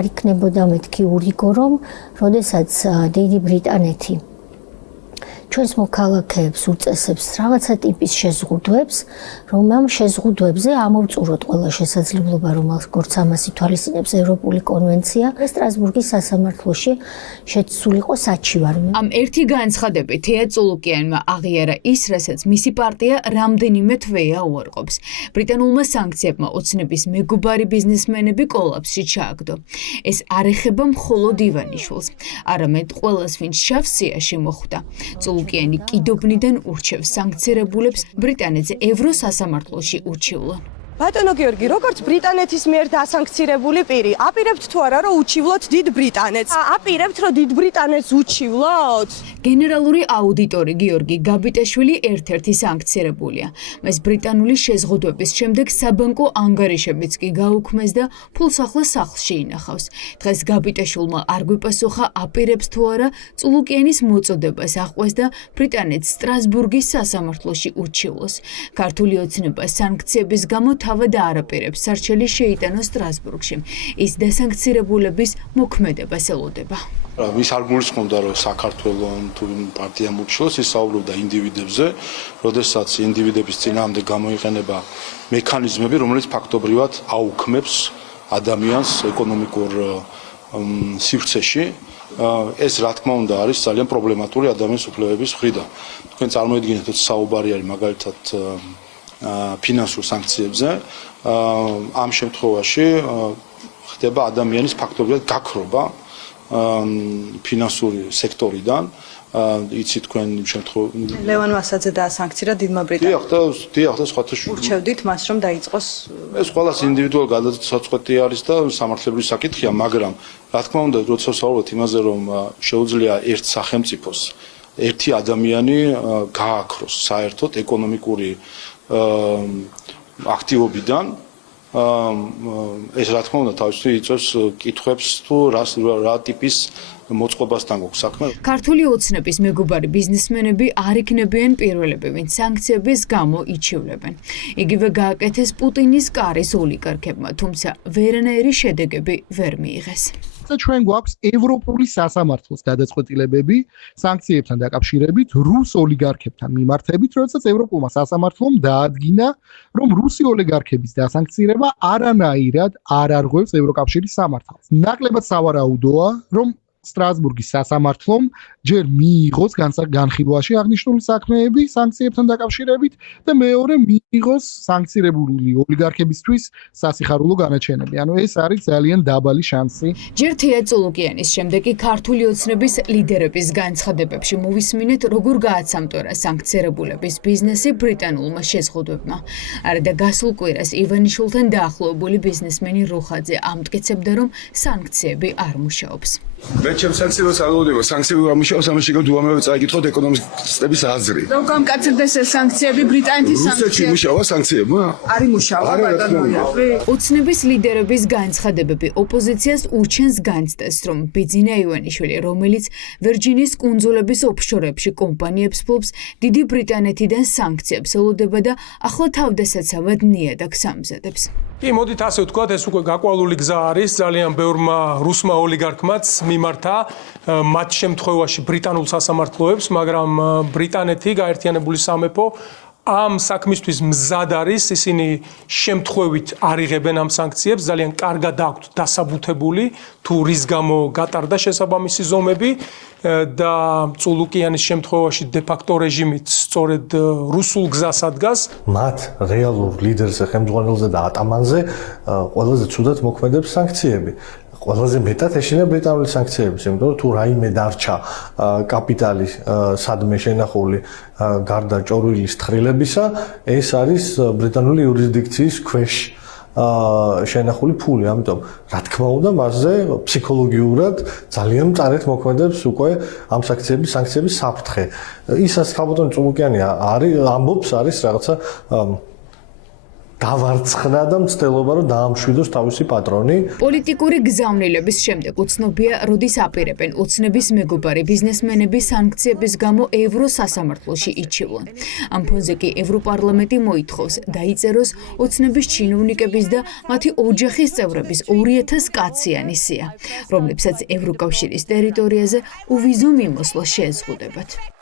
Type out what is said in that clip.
არ იქნებოდა მეთქი ურიგო, რომ როდესაც დიდი ბრიტანეთი ჩვენს მოქალაქეებს უწესებს რაღაცა ტიპის შეზღუდვებს, რომ ამ შეზღუდვებზე ამოვწუროთ ყველა შესაძლებლობა, როგორც ამას ითვალისწინებს ევროპული კონვენცია, სტრასბურგის სასამართლოში შეცვლილიყო საჩივარი. ამ ერთი განცხადებით თეა წულუკიანმა აღიარა ის, რასაც მისი პარტია რამდენიმე თვეა უარყოფს. ბრიტანულმა სანქციებმა ოცნების მეგობარი ბიზნესმენები კოლაფსში ჩააგდო. ეს არ ეხება მხოლოდ ივანიშვილს, არამედ ყველას, ვინც შავ სიაში მოხვდა. წულუკიანი კიდობნიდან ურჩევს სანქცირებულებს ბრიტანეთს ევროსასამართლოში უჩივლონ. ბატონო გიორგი, როგორც ბრიტანეთის მიერ დასანქცირებული პირი, აპირებთ თუ არა, რომ უჩივლოთ დიდ ბრიტანეთს? აპირებთ, რომ დიდ ბრიტანეთს უჩივლოთ? გენერალური აუდიტორი გიორგი გაბიტაშვილი ერთ-ერთი სანქცირებულია. მას ბრიტანული შეზღუდვების შემდეგ საბანკო ანგარიშებიც კი გაუქმეს და ფულს ახლა სახლში ინახავს. დღეს გაბიტაშვილმა არ გვიპასუხა აპირებს თუ არა წულუკიანის მოწოდებას აყვეს და ბრიტანეთს სტრასბურგის სასამართლოში უჩივლოს. ქართული ოცნება სანქციების გამო თავად არაპირებს სარჩელი შეიტანოს სტრასბურგში. ის დასანქცირებულების მოქმედებას ელოდება. ვის არ გულისხმობდა, რომ საქართველოს თუ პარტიამ ურჩივლოს, ის საუბრობდა ინდივიდებზე, როდესაც ინდივიდების წინააღმდეგ გამოიყენება მექანიზმები, რომელიც ფაქტობრივად აუქმებს ადამიანს ეკონომიკურ სივრცეში. ეს რა თქმა უნდა არის ძალიან პრობლემატური ადამიანის უფლებების მხრიდან. თქვენ წარმოიდგინეთ, ότι საუბარი არის მაგალითად ფინანსურ სანქციებზე, ამ შემთხვევაში ხდება ადამიანის ფაქტობრივად გაქრობა ფინანსური სექტორიდან, იცი თქვენ იმ შემთხვევაში ლევან მასაძე დაასანქცირა დიდმა ბრიტანეთს. დიახ, და სხვათა შორის. ურჩევდით მას, რომ დაიწყოს. ეს ყველას ინდივიდუალ გადაწყვეტი არის და სამართლებრივი საკითხია, მაგრამ რა თქმა უნდა, როცა ვსაუბრობთ იმაზე, რომ შეუძლია ერთ სახელმწიფოს ერთი ადამიანი გააქროს საერთოდ ეკონომიკური აქტივობიდან, ეს რა თქმა უნდა თავისუფლად იწვევს კითხვებს თუ რა ტიპის მოწყობასთან გვაქვს საქმე. ქართული ოცნების მეგობარი ბიზნესმენები არ იქნებიან პირველები, ვინც სანქციების გამო იჩივლებენ. იგივე გააკეთეს პუტინის კარის ოლიგარქებმა, თუმცა ვერანაირი შედეგები ვერ მიიღეს. ჩვენ გვაქვს ევროპული სასამართლოს გადაწყვეტილებები სანქციებთან დაკავშირებით რუს ოლიგარქებთან მიმართებით, როდესაც ევროპულმა სასამართლომ დაადგინა, რომ რუსი ოლიგარქების დასანქცირება არანაირად არ არღვევს ევროკავშირის სამართალს. ნაკლებად სავარაუდოა, რომ სტრასბურგის სასამართლომ ჯერ მიიღოს განხილვაში აღნიშნული საქმეები სანქციებთან დაკავშირებით და მეორე მიიღოს სანქცირებული ოლიგარქებისთვის სასიხარულო განაჩენები. ანუ ეს არის ძალიან დაბალი შანსი. ჯერ თეა წულუკიანის შემდეგ კი ქართული ოცნების ლიდერების განცხადებებში მოვისმინეთ, როგორ გააცამტვრა სანქცირებულების ბიზნესი ბრიტანულმა შეზღუდვებმა. არადა გასულ კვირას ივანიშვილთან დაახლოებული ბიზნესმენი რუხაძე ამტკიცებდა, რომ სანქციები არ მუშაობს. მე ჩემ სანქციებს არ ვუდება, სანქციები არ მუშაობს, ამას შეგავ უამრავი წაიკითხოთ ეკონომისტების აზრი. რომ გამკაცებდეს ეს სანქციები ბრიტანეთის რუსეთში სანქციები. მუშაობა სანქციებმა? არ იმუშავა ბატონო. ოცნების ლიდერების განცხადებები ოპოზიციას ურჩენს განცდას, რომ ბიძინა ივანიშვილი, რომელიც ვერჯინის კუნძულების ოფშორებში კომპანიებს ფლობს, დიდი ბრიტანეთიდან სანქციებს ელოდება და ახლა თავდასაცავად ნიადაგს ამზადებს. კი, მოდით ასე ვთქვათ, ეს უკვე გაკვალული გზა არის ძალიან ბევრმა რუსმა ოლიგარქმაც მიმართა მათ შემთხვევაში ბრიტანულ სასამართლოებს, მაგრამ ბრიტანეთი გაერთიანებული სამეფო ამ საქმისთვის მზად არის, ისინი შემთხვევით არ იღებენ ამ სანქციებს, ძალიან კარგად აქვთ დასაბუთებული თუ რის გამო გატარდა შესაბამისი ზომები და წულუკიანის შემთხვევაში დე-ფაქტო რეჟიმით სწორედ რუსულ გზას ადგას. მათ რეალურ ლიდერზე, ხელმძღვანელზე და ატამანზე ყველაზე ცუდად მოქმედებს სანქციები. ყველაზე მეტად ეშინა ბრიტანული სანქციების, იმიტომ რომ თუ რაიმე დარჩა კაპიტალი სადმე შენახული გარდა ჭორვილის თხრილებისა, ეს არის ბრიტანული იურისდიქციის ქვეშ შენახული ფული, ამიტომ რა თქმა უნდა მასზე ფსიქოლოგიურად ძალიან მწარეთ მოქმედებს უკვე ამ სანქციების საფრთხე. ისაც ხალბატონი წულუკიანი არის ამბობს არის რაღაცა დავარცხნა და მცდელობა რომ დაამშვიდოს თავისი პატრონი. პოლიტიკური გზავნილების შემდეგ უცნობია, როდის აპირებენ ოცნების მეგობარი ბიზნესმენები სანქციების გამო ევროსასამართლოში იჩივლონ. ამ ფონზე კი ევროპარლამენტი მოითხოვს დაიწეროს ოცნების ჩინოვნიკების და მათი ოჯახის წევრების 2000 კაციანი სია, რომლებსაც ევროკავშირის ტერიტორიაზე უვიზო მიმოსვლა შეეზღუდებათ.